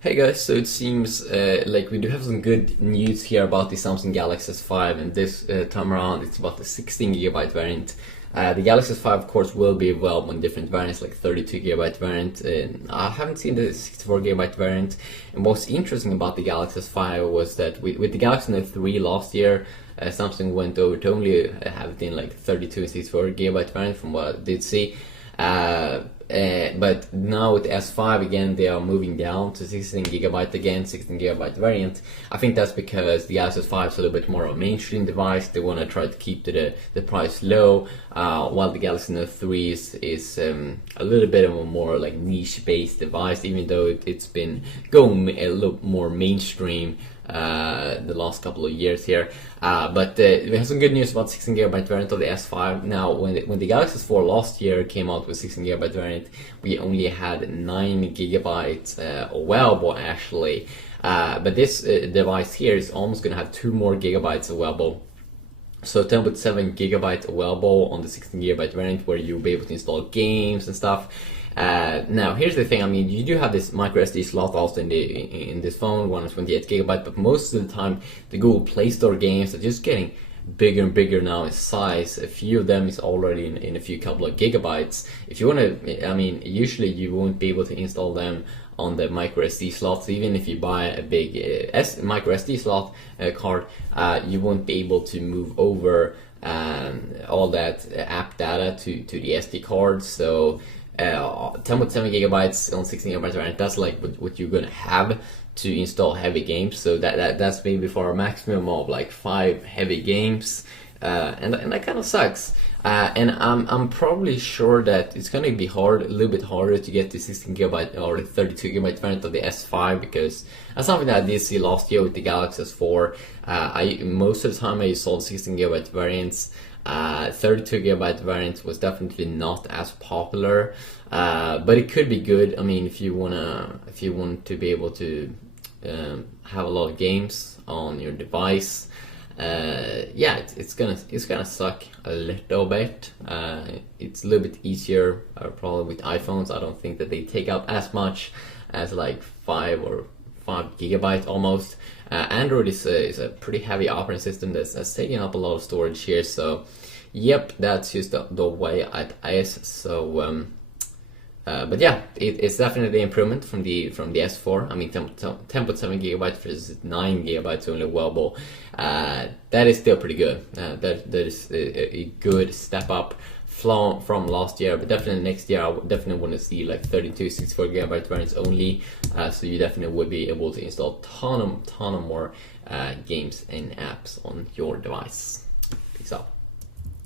Hey guys, so it seems like we do have some good news here about the Samsung Galaxy S5, and this time around it's about the 16 GB variant. The Galaxy S5 of course will be available in different variants like 32 GB variant, and I haven't seen the 64 GB variant. And what's interesting about the Galaxy S5 was that with the Galaxy Note 3 last year, Samsung went over to only have it in like 32 and 64 GB variant from what I did see. But now with S5 again, they are moving down to 16 GB again, 16 GB variant. I think that's because the Galaxy S5 is a little bit more of a mainstream device. They want to try to keep the price low, while the Galaxy Note 3 is a little bit of a more like niche-based device, even though it's been going a little more mainstream the last couple of years here. But we have some good news about 16 GB variant of the S5. Now, when the Galaxy S4 last year came out with 16 GB variant, we only had 9 GB available actually. But this device here is almost going to have 2 more gigabytes available. So 10.7 GB available on the 16 GB variant, where you'll be able to install games and stuff. Now here's the thing. I mean, you do have this micro SD slot also in this phone, 128 GB, but most of the time the Google Play Store games are just getting bigger and bigger now in size. A few of them is already in a few couple of gigabytes. If you want to, I mean, usually you won't be able to install them on the micro SD slots. Even if you buy a big micro SD slot card, you won't be able to move over all that app data to the SD card. So 10.7 GB on 16 GB variant, that's like what you're gonna have to install heavy games. So that's maybe for a maximum of like 5 heavy games, and that kind of sucks. And I'm probably sure that it's gonna be a little bit harder to get the 16 GB or the 32 GB variant of the S5, because that's something that I did see last year with the Galaxy S4. Most of the time I saw 16 GB variants. 32 GB variant was definitely not as popular, but it could be good. I mean, if you want to be able to have a lot of games on your device, yeah, it's gonna suck a little bit. It's a little bit easier, probably with iPhones. I don't think that they take up as much as like 5 GB almost. Android is a pretty heavy operating system that's taking up a lot of storage here. So, yep, that's just the way it is. So, but yeah, it's definitely an improvement from the S4. I mean, 10.7 GB versus 9 GB only available. That is still pretty good. That is a good step up from last year, but definitely next year I definitely want to see like 32, 64 GB variants only. So you definitely would be able to install ton of more games and apps on your device. Peace out.